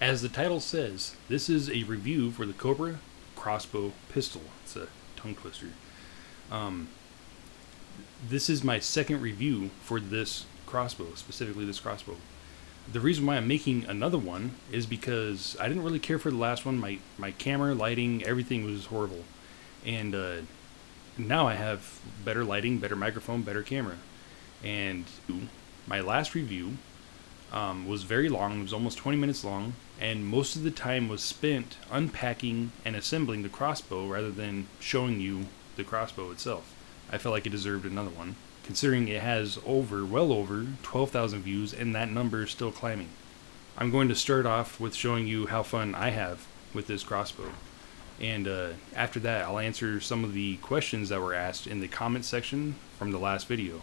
As the title says, this is a review for the Cobra Crossbow pistol. It's a tongue twister. Um, this is my second review for this crossbow, specifically this crossbow. The reason why I'm making another one is because I didn't really care for the last one. My camera, lighting, everything was horrible. And now I have better lighting, better microphone, better camera. And my last review was very long. It was almost 20 minutes long. And most of the time was spent unpacking and assembling the crossbow rather than showing you the crossbow itself. I felt like it deserved another one, considering it has well over 12,000 views and that number is still climbing. I'm going to start off with showing you how fun I have with this crossbow. And after that, I'll answer some of the questions that were asked in the comment section from the last video.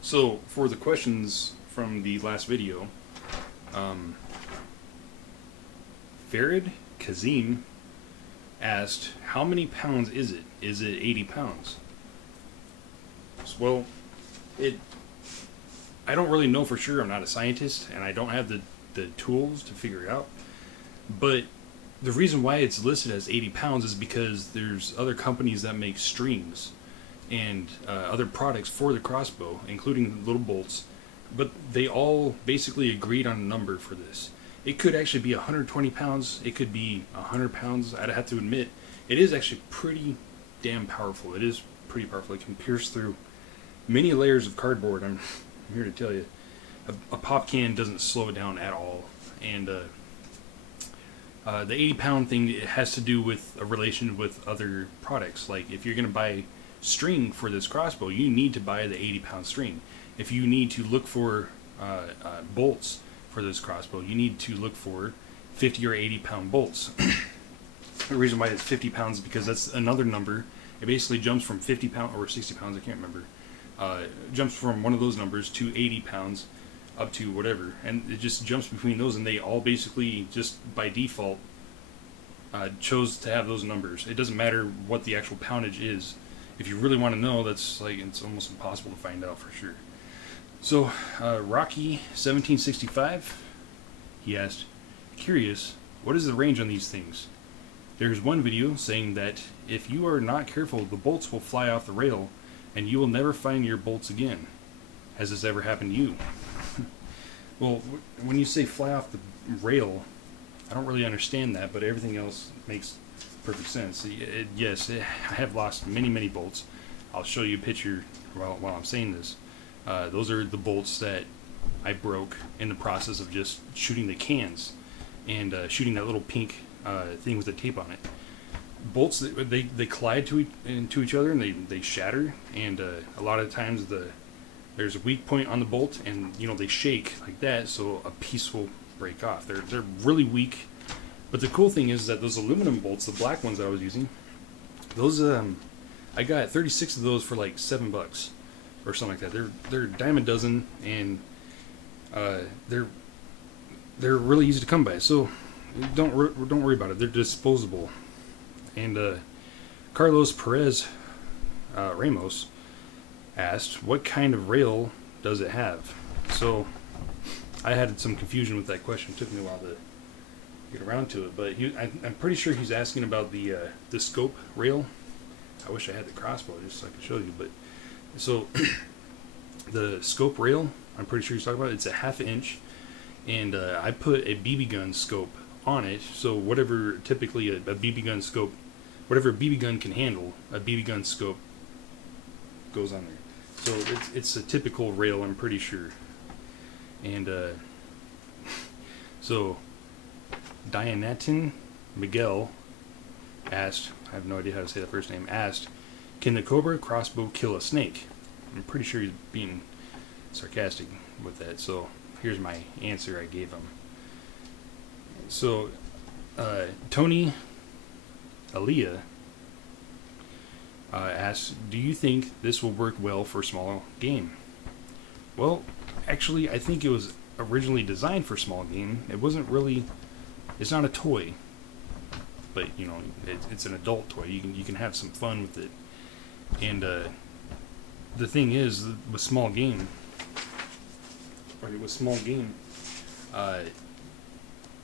So, for the questions from the last video, Farid Kazim asked, how many pounds is it? Is it 80 pounds? Well, I don't really know for sure. I'm not a scientist, and I don't have the tools to figure it out. But the reason why it's listed as 80 pounds is because there's other companies that make strings and other products for the crossbow, including little bolts, but they all basically agreed on a number for this. It could actually be 120 pounds, it could be 100 pounds. I'd have to admit, it is actually pretty damn powerful. It is pretty powerful. It can pierce through many layers of cardboard. I'm here to tell you. A pop can doesn't slow it down at all. And the 80-pound thing, it has to do with a relation with other products. Like, if you're going to buy string for this crossbow, you need to buy the 80-pound string. If you need to look for bolts for this crossbow, you need to look for 50 or 80-pound bolts. The reason why it's 50 pounds is because that's another number. It basically jumps from 50 pounds or 60 pounds, I can't remember. Jumps from one of those numbers to 80 pounds up to whatever, and it just jumps between those, and they all basically just by default chose to have those numbers. It doesn't matter what the actual poundage is. If you really want to know, that's like, it's almost impossible to find out for sure. So, Rocky 1765, he asked, curious, what is the range on these things? There's one video saying that if you are not careful, the bolts will fly off the rail and you will never find your bolts again. Has this ever happened to you? Well, when you say fly off the rail, I don't really understand that, but everything else makes perfect sense. Yes, I have lost many bolts. I'll show you a picture while I'm saying this. Those are the bolts that I broke in the process of just shooting the cans and shooting that little pink thing with the tape on it. Bolts, they collide into each other and they shatter, and a lot of times there's a weak point on the bolt, and they shake like that, so a piece will break off. They're really weak. But the cool thing is that those aluminum bolts, the black ones that I was using, those I got 36 of those for like $7 or something like that. They're a dime a dozen, and they're really easy to come by. So don't worry about it. They're disposable. And Carlos Perez Ramos asked, what kind of rail does it have? So I had some confusion with that question. It took me a while to get around to it. But I'm pretty sure he's asking about the scope rail. I wish I had the crossbow just so I could show you. But so the scope rail, I'm pretty sure he's talking about. It's a 1/2 inch, and I put a BB gun scope on it. So whatever typically a BB gun scope, whatever a BB gun can handle, a BB gun scope goes on there. So it's a typical rail, I'm pretty sure. And so Dianatin Miguel asked, I have no idea how to say the first name, asked, can the Cobra Crossbow kill a snake? I'm pretty sure he's being sarcastic with that, so here's my answer I gave him. So, Tony Aaliyah asks, do you think this will work well for small game? Well, actually, I think it was originally designed for small game. It wasn't really, it's not a toy, but you know, it's an adult toy. You can have some fun with it. And the thing is, with small game,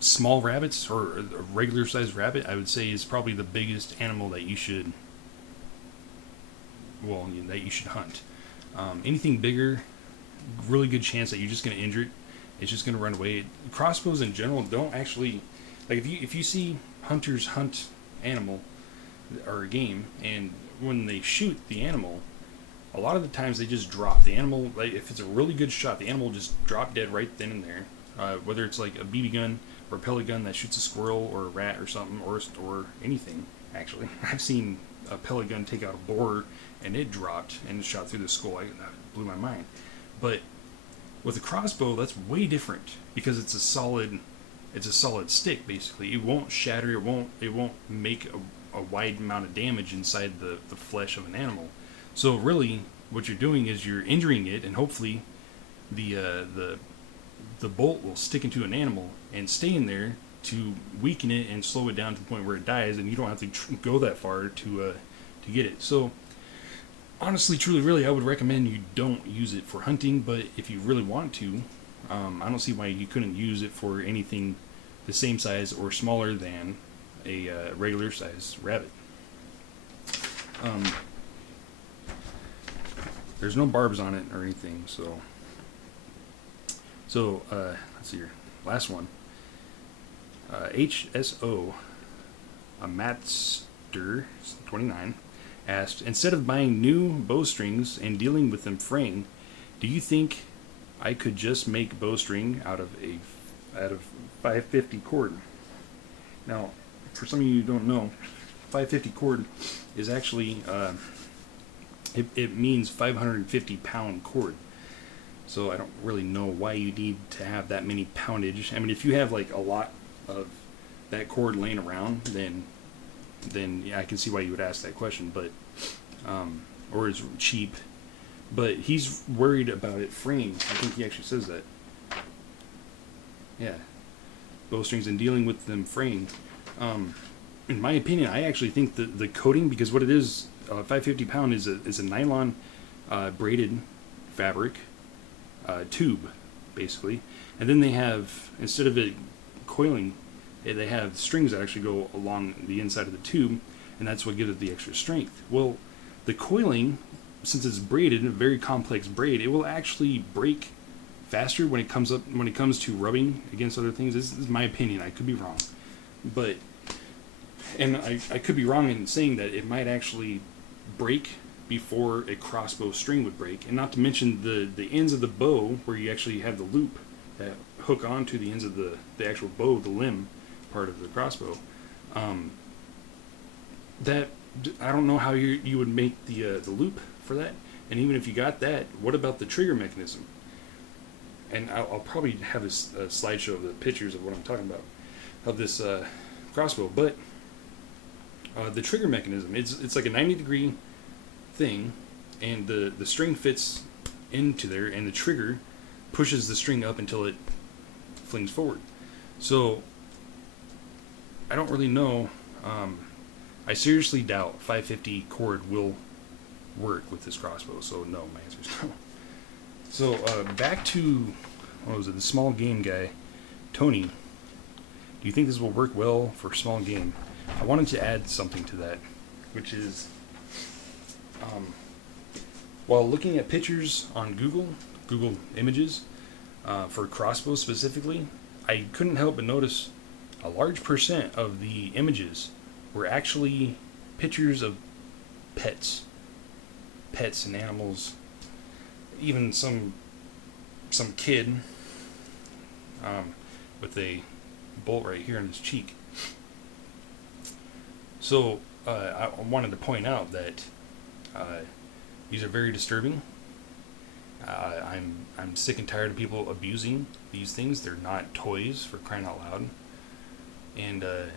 small rabbits, or a regular sized rabbit, I would say is probably the biggest animal that you should, well, that you should hunt. Anything bigger, really good chance that you're just going to injure it. It's just going to run away. Crossbows in general don't actually, like if you see hunters hunt animal or a game, and when they shoot the animal, a lot of the times they just drop the animal. Like if it's a really good shot, the animal will just drop dead right then and there. Whether it's like a BB gun or a pellet gun that shoots a squirrel or a rat or something, or anything. Actually, I've seen a pellet gun take out a boar and it dropped and shot through the skull. That blew my mind. But with a crossbow, that's way different because it's a solid stick basically. It won't shatter. It won't make a wide amount of damage inside the flesh of an animal. So really, what you're doing is you're injuring it, and hopefully, the bolt will stick into an animal and stay in there to weaken it and slow it down to the point where it dies, and you don't have to go that far to get it. So, honestly, truly, really, I would recommend you don't use it for hunting. But if you really want to, I don't see why you couldn't use it for anything the same size or smaller than a regular size rabbit. There's no barbs on it or anything, so let's see here. Last one. HSO, a Matster 29, asked, instead of buying new bowstrings and dealing with them fraying, do you think I could just make bowstring out of 550 cord? Now, for some of you who don't know, 550 cord is actually it means 550 pound cord. So I don't really know why you need to have that many poundage. I mean, if you have like a lot of that cord laying around, then yeah, I can see why you would ask that question. But or it's cheap. But he's worried about it fraying. I think he actually says that. Yeah, bowstrings and dealing with them fraying. In my opinion, I actually think the coating, because what it is, 550 pound is a nylon braided fabric tube, basically, and then they have, instead of it coiling, they have strings that actually go along the inside of the tube, and that's what gives it the extra strength. Well, the coiling, since it's braided, a very complex braid, it will actually break faster when it comes to rubbing against other things. This is my opinion. I could be wrong, but I could be wrong in saying that it might actually break before a crossbow string would break, and not to mention the ends of the bow, where you actually have the loop that hook onto the ends of the actual bow, the limb part of the crossbow. That, I don't know how you would make the loop for that, and even if you got that, what about the trigger mechanism? And I'll probably have a slideshow of the pictures of what I'm talking about of this crossbow, but the trigger mechanism, it's like a 90-degree thing, and the string fits into there, and the trigger pushes the string up until it flings forward. So I don't really know. I seriously doubt 550 cord will work with this crossbow, so no, my answer is no. So back to, what was it, the small game guy, Tony. Do you think this will work well for small game? I wanted to add something to that, which is, while looking at pictures on Google Images, for crossbows specifically, I couldn't help but notice a large percent of the images were actually pictures of pets and animals, even some kid with a bolt right here in his cheek. So I wanted to point out that these are very disturbing. I'm sick and tired of people abusing these things. They're not toys, for crying out loud. And I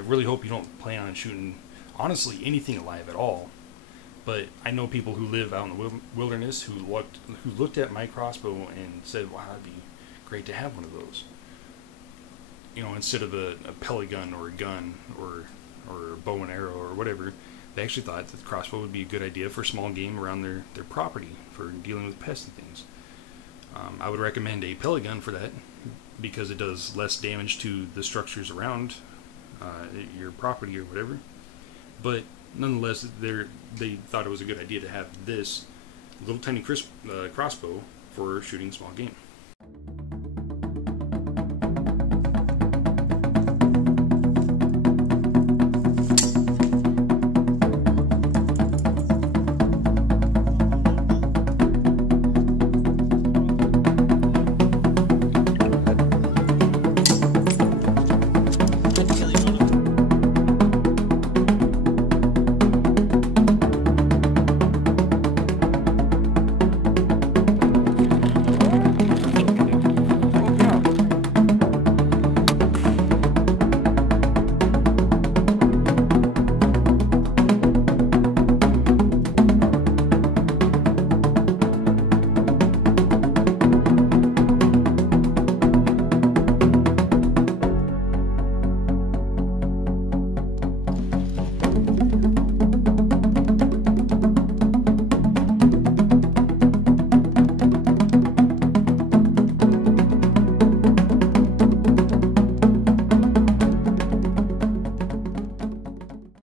really hope you don't plan on shooting, honestly, anything alive at all. But I know people who live out in the wilderness who looked at my crossbow and said, "Wow, it'd be great to have one of those." You know, instead of a pellet gun or a gun or a bow and arrow or whatever, they actually thought that the crossbow would be a good idea for small game around their property for dealing with pests and things. I would recommend a pellet gun for that because it does less damage to the structures around your property or whatever. But nonetheless, they thought it was a good idea to have this little tiny crossbow for shooting small game.